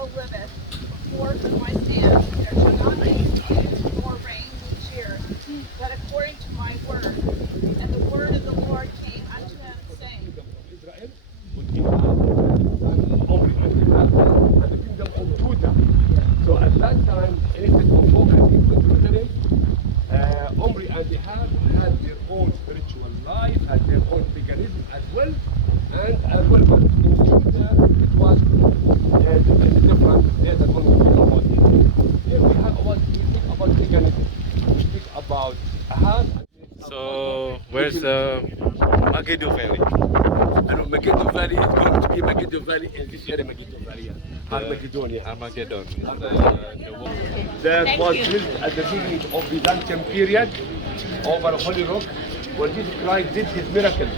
thou livest, for from my stand there shall not be dew nor rain each year, but according to my word. And the word of the Lord came unto him, saying, Israel would give up Omri and the kingdom of Judah. So at that time, instead of focusing on Jerusalem, Omri and Ahab had their own spiritual life, had their own paganism as well, and as well, but in Judah it was different. There's a conversation about it. Here we speak about paganism. We speak about Ahab. So where's the Magiddo Valley? And Megiddo Valley is going to be Megiddo Valley in this area, Megiddo Valley, yeah. Armageddon, yeah. Armageddon. That was built at the beginning of Byzantine period over a holy rock where Jesus Christ did his miracle,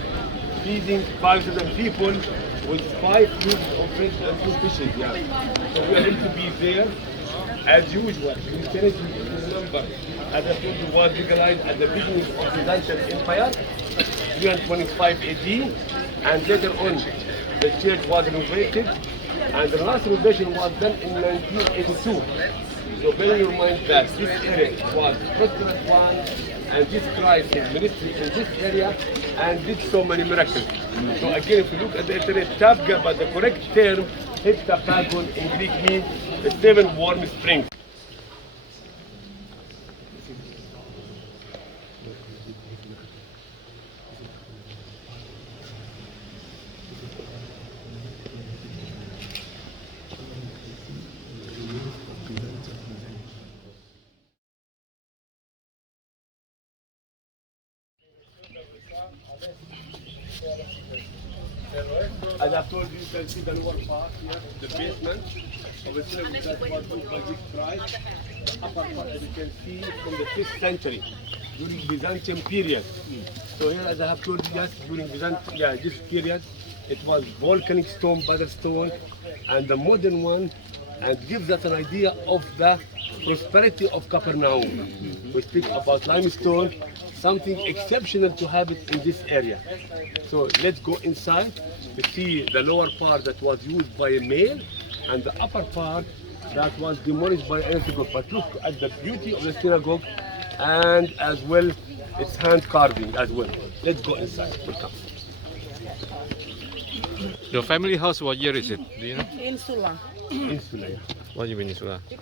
feeding 5,000 people with 5 cubes of bread and 2 fishes. Yeah. So we are going to be there as usual. Christianity, remember, as I told you, was legalized at the beginning of Byzantine Empire, 325 AD, and later on the church was renovated, and the last renovation was done in 1982. So bear in your mind that this area was the prosperous one, and Jesus Christ, his ministry in this area, and did so many miracles. So again, if you look at the internet, Tabga, but the correct term, Heptapagon in Greek means the 7 warm springs. As I've told you, you can see the lower part here, the basement of the synagogue that was built by Jesus Christ. The upper part, as you can see, from the 5th century, during Byzantine period. So here, as I have told you, yes, during this period, it was volcanic stone, battle stone, and the modern one, and gives us an idea of the prosperity of Capernaum. We speak about limestone, something exceptional to have it in this area. So let's go inside to see the lower part that was used by a male and the upper part that was demolished by a synagogue. But look at the beauty of the synagogue and as well its hand carving as well. Let's go inside. Welcome. Your family house, what year is it? Do you know? Insula. Insula, yeah. What do you mean Insula? The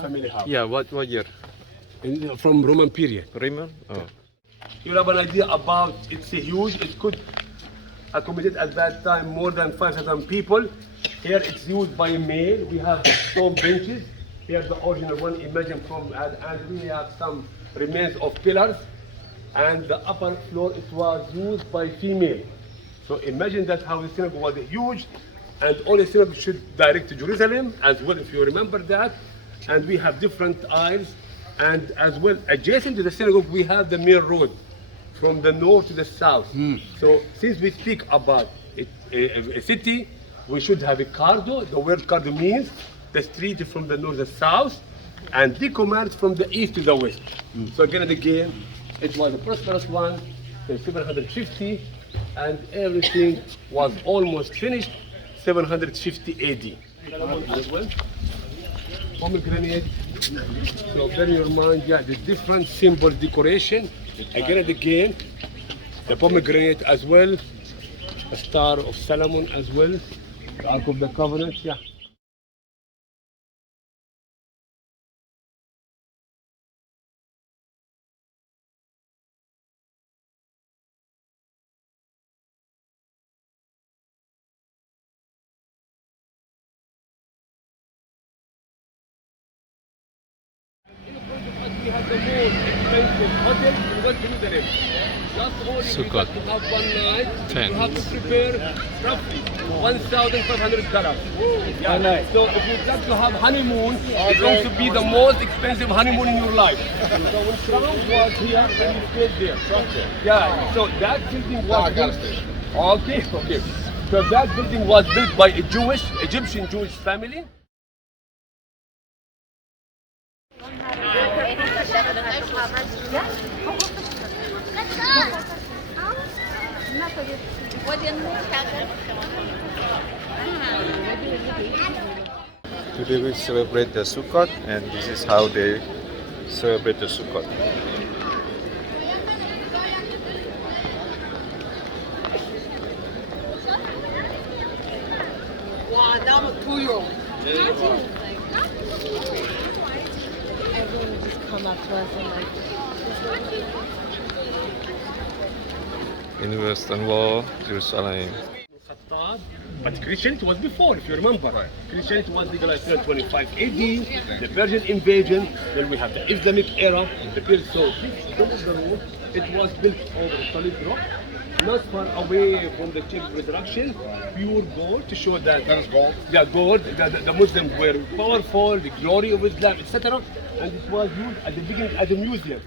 family house. Yeah, what year? From Roman period. Roman? Oh. You have an idea about it's huge. It could accommodate at that time more than 5,000 people. Here it's used by male. We have stone benches. Here's the original one, imagine from, and we have some remains of pillars. And the upper floor, it was used by female. So imagine that how the synagogue was huge, and all the synagogue should direct to Jerusalem as well, if you remember that. And we have different aisles, and as well adjacent to the synagogue we have the main road from the north to the south. So since we speak about a city, we should have a cardo. The word cardo means the street from the north to the south, and the commerce from the east to the west. So again and again, it was a prosperous one in 750, and everything was almost finished 750 AD. As well, pomegranate. So bear in your mind, yeah, the different symbol decoration. Again and again, the pomegranate as well, the Star of Solomon as well, the Ark of the Covenant, yeah. We have the most expensive hotel in West Jerusalem. Just only Sukkot. to have one night, Tent. you have to prepare roughly $1,500. Yeah. So if you'd like to have honeymoon, it's going to be the most expensive honeymoon in your life. So when Trump was here, then you stayed there. Yeah. So that building was built. Okay. So that building was built by a Egyptian Jewish family. Let's go. Today we celebrate the Sukkot, and this is how they celebrate the Sukkot. 와, 나무 2-year-old. Everyone would just come up to us and like, In Western Wall, Jerusalem. Khattab, but Christianity was before, if you remember. Christianity was legalized in 25 AD, the Persian invasion, then we have the Islamic era, the built. So this is the road. It was built over a solid rock, not far away from the Church of Resurrection, pure gold to show that gold. Yeah, gold. The Muslims were powerful, the glory of Islam, etc. And it was used at the beginning as a museum.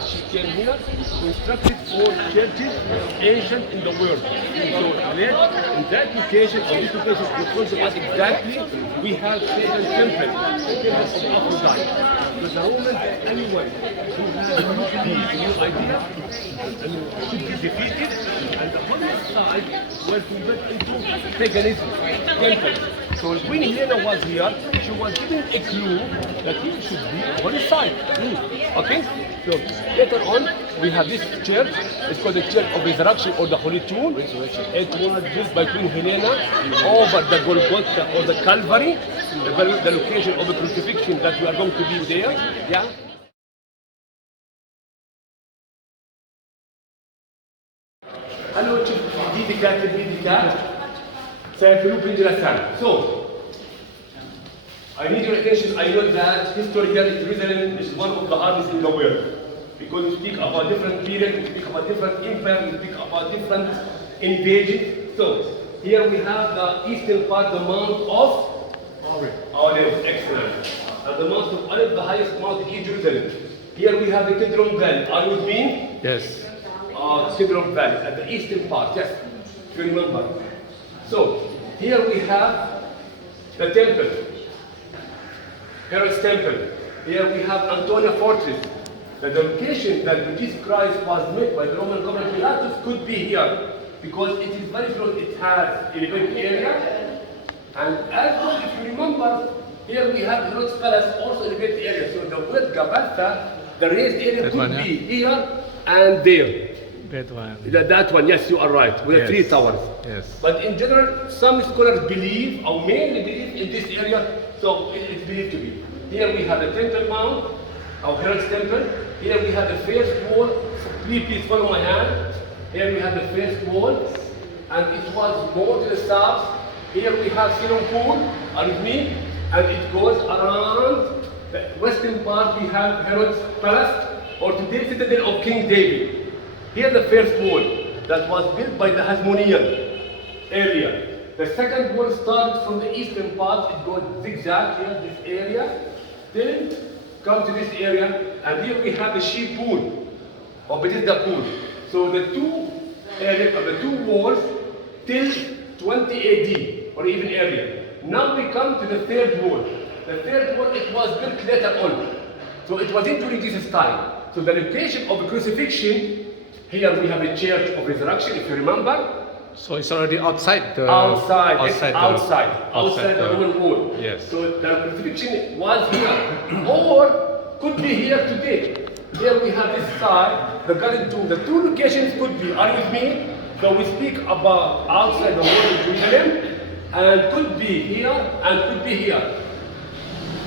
She came here, constructed 4 churches, ancient in the world. So in that location, on this location, in front of us exactly, we have Satan's temple, the temple of Aphrodite. But the Romans, anyone who has a new idea, should be defeated, and the other side was converted into paganism, temple. So when Helena was here, she was given a clue that he should be on his side. Okay? So later on, we have this church. It's called the Church of Resurrection or the Holy Tomb. It was built by Queen Helena over the Golgotha or the Calvary, the location of the crucifixion that we are going to be there. Yeah. Hello, So, I need your attention. I know that history here in Jerusalem is one of the hardest in the world. Because we speak about different periods, we speak about different empires, we speak about different invasions. So, here we have the eastern part, the Mount of Olive. Excellent. The Mount of Olive, the highest mount in Jerusalem. Here we have the Kidron Valley. Are you with me? Yes. Kidron Valley, at the eastern part, yes, if you remember. So, here we have the temple, Herod's temple. Here we have Antonia Fortress. The location that Jesus Christ was made by the Roman government Pilatus could be here, because it is very close, it has elevated area. And as well, if you remember, here we have Herod's palace, also elevated area. So the word Gabalta, the raised area That could one, be here and there. That one. That one, yes, you are right, with the 3 towers. Yes. But in general, some scholars believe, or mainly believe in this area, so it's believed to be. Here we have the Temple Mount, our Herod's temple. Here we have the first wall. Please follow my hand. Here we have the first wall, and it was more to the south. Here we have Siloam Pool, are you with me? And it goes around the western part. We have Herod's palace, or today citadel of King David. Here the first wall that was built by the Hasmonean area. The second wall starts from the eastern part. It goes zigzag here, this area. Then come to this area, and here we have the sheep pool, or Bethesda pool. So the two walls till 20 AD, or even earlier. Now we come to the third wall. The third wall, it was built later on. So it wasn't during Jesus' time. So the location of the crucifixion, here we have the Church of Resurrection, if you remember. So it's already outside the Outside outside the Roman wall. Yes. So the crucifixion was here, or could be here today. Here we have this side, the garden tomb. The 2 locations could be. Are you with me? So we speak about outside the wall of Jerusalem, and could be here and could be here.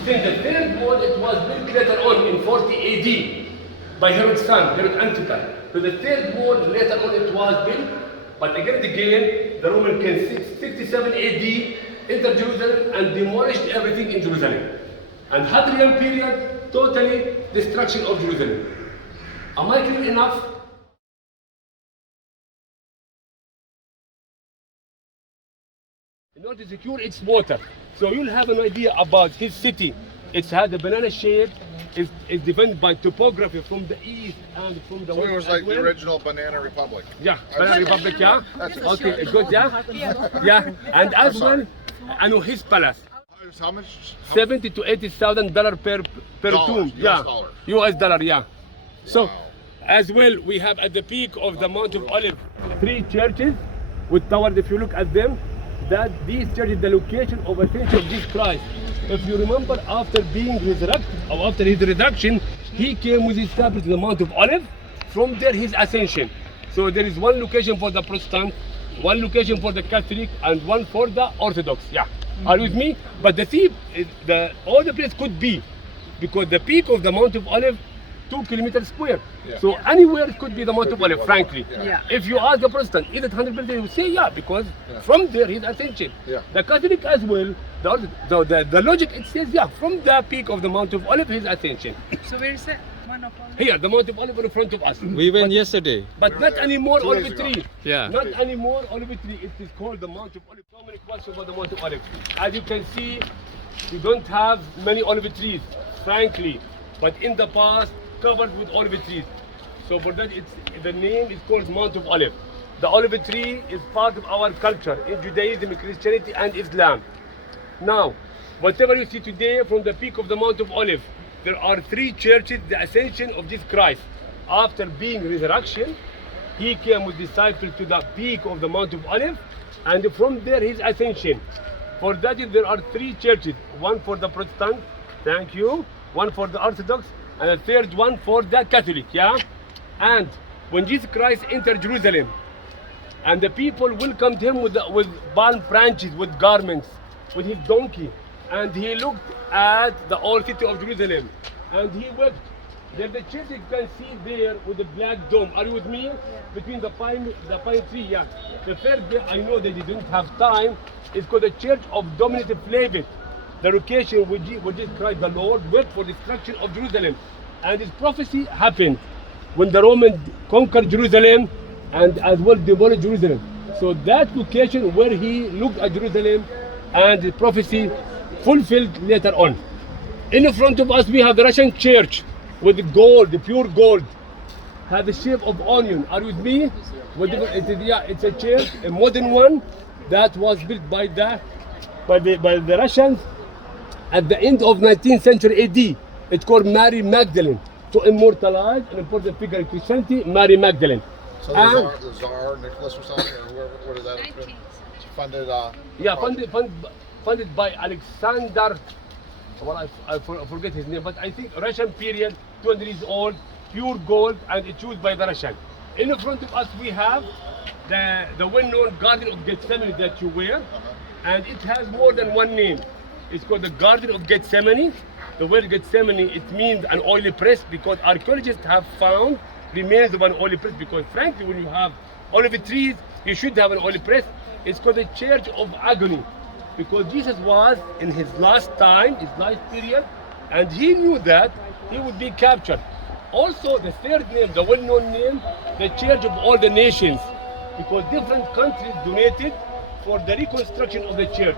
Then the third wall, it was built later on in 40 AD by Herod's son, Herod Antipas. So the third wall later on it was built. But again and again, the Roman came 67 AD, entered Jerusalem and demolished everything in Jerusalem. And Hadrian period, totally destruction of Jerusalem. Am I clear enough? In order to secure its water. So you'll have an idea about his city. It had a banana shape. It's defined by topography from the east and from the west. So it was like the original Banana Republic. Yeah, Banana Republic, yeah? That's it. Okay, good, yeah? Yeah, and as well, I know his palace. How much? 70 to $80,000 per Dollars, tomb. US Yeah, dollar. US dollar, yeah. So, Wow. as well, we have at the peak of the Mount of Olive 3 churches. with towers. If you look at them, that these churches, the location of ascension of Jesus Christ. If you remember, after being resurrected, or after his resurrection, he came with his tablets to the Mount of Olives. From there, his ascension. So there is one location for the Protestant, one location for the Catholic, and one for the Orthodox. Yeah, are you with me? But the theme, all the place could be, because the peak of the Mount of Olives, 2 kilometers square. Yeah. So anywhere it could be the Mount of Olives, be frankly. Yeah. If you ask a Protestant, is it 100%? They will say yeah, because from there his ascension. Yeah. The Catholic as well, the logic, it says yeah, from the peak of the Mount of Olives, his ascension. So where is that? One of all. Here, the Mount of Olives in front of us. We went yesterday. But not anymore 2 Olive days ago. tree. Yeah. Not anymore Olive tree. It is called the Mount of Olives. So many questions about the Mount of Olives. As you can see, we don't have many olive trees, frankly. But in the past, covered with olive trees. So for that, the name is called Mount of Olives. The olive tree is part of our culture in Judaism, Christianity, and Islam. Now, whatever you see today from the peak of the Mount of Olives, there are 3 churches, the ascension of Jesus Christ. After being resurrection, he came with disciples to the peak of the Mount of Olives, and from there his ascension. For that, there are 3 churches, one for the Protestant, thank you, one for the Orthodox, and a third one for the Catholic, yeah? And when Jesus Christ entered Jerusalem, and the people welcomed him with palm branches, with garments, with his donkey, and he looked at the old city of Jerusalem, and he wept. There's the church you can see there with the black dome. Are you with me? Between the pine tree, yeah. The first day, I know they didn't have time. It's called the Church of Dominated Flavit. The location where Jesus Christ the Lord wept for destruction of Jerusalem. And this prophecy happened when the Romans conquered Jerusalem and as well demolished Jerusalem. So that location where he looked at Jerusalem and the prophecy fulfilled later on. In front of us we have the Russian church with gold, the pure gold, has the shape of onion. Are you with me? It's a church, a modern one that was built by the Russians at the end of 19th century AD. It's called Mary Magdalene, to immortalize an important figure in Christianity, Mary Magdalene. So And the Tsar Nicholas or something, or whoever, what is that? Funded. yeah, funded by Alexander. Well, I forget his name, but I think Russian period, 200 years old, pure gold, and it's used by the Russian. In front of us we have the well-known Garden of Gethsemane that you wear, and it has more than one name. It's called the Garden of Gethsemane. The word Gethsemane, it means an oily press, because archaeologists have found remains of an oily press, because frankly when you have olive trees, you should have an oily press. It's called the Church of Agony, because Jesus was in his last time, his last period, and he knew that he would be captured. Also the third name, the well-known name, the Church of all the nations, because different countries donated for the reconstruction of the church.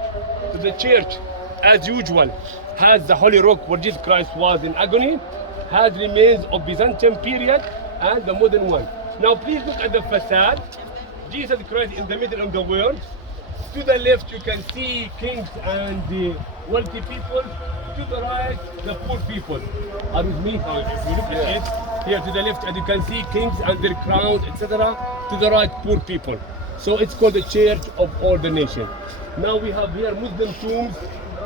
So the church, as usual, has the Holy Rock where Jesus Christ was in agony, has remains of Byzantine period, and the modern one. Now please look at the facade. Jesus Christ in the middle of the world. To the left you can see kings and the wealthy people. To the right, the poor people. Are you with me? If you look at it, here to the left, and you can see kings and their crowns, etc. To the right, poor people. So it's called the Church of all the nations. Now we have here Muslim tombs.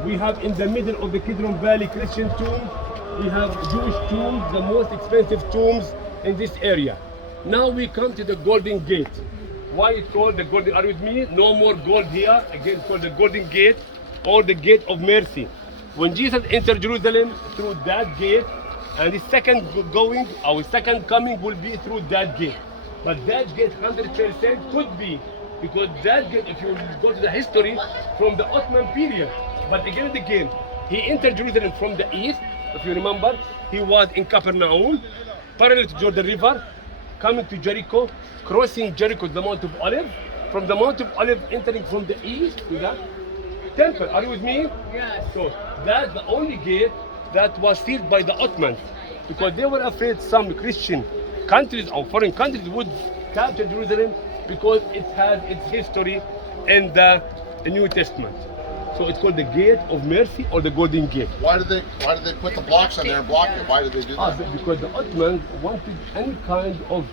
We have in the middle of the Kidron Valley Christian tombs. We have Jewish tombs, the most expensive tombs in this area. Now we come to the Golden Gate. Why it's called the Golden? Are you with me? No more gold here. Again, it's called the Golden Gate or the Gate of Mercy. When Jesus entered Jerusalem through that gate, and his second going, our second coming will be through that gate. But that gate 100% could be, because that gate, if you go to the history, from the Ottoman period. But again and again, he entered Jerusalem from the east. If you remember, he was in Capernaum, parallel to Jordan River, coming to Jericho, crossing Jericho, the Mount of Olives. From the Mount of Olives, entering from the east to the temple. Are you with me? Yes. So that's the only gate that was sealed by the Ottomans, because they were afraid some Christian countries or foreign countries would capture Jerusalem, because it has its history in the New Testament. So it's called the Gate of Mercy or the Golden Gate. Why did they put the blocks on there and block it? Why did they do that? Because the Ottomans wanted any kind of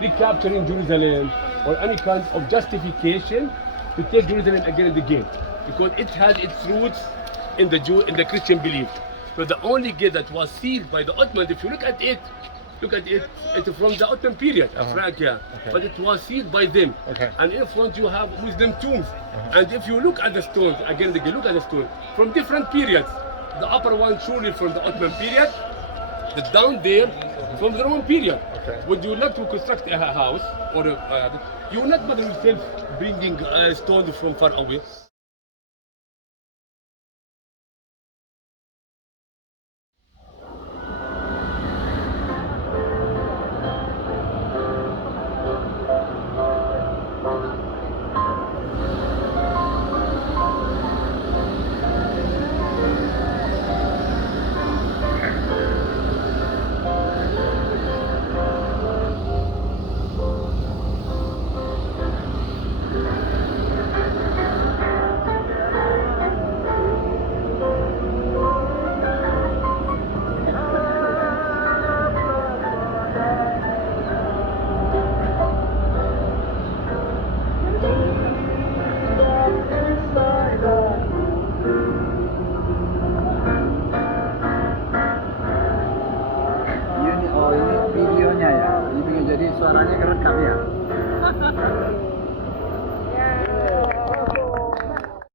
recapturing Jerusalem or any kind of justification to take Jerusalem again and again, because it has its roots in the Christian belief. So the only gate that was sealed by the Ottomans, if you look at it, it's from the Ottoman period, Frank, yeah. Okay. But it was sealed by them. Okay. And in front you have wisdom tombs. And if you look at the stones, again and again, look at the stone from different periods. The upper one surely from the Ottoman period, the down there from the Roman period. Okay. When you like to construct a house, or you will not bother yourself bringing stones from far away.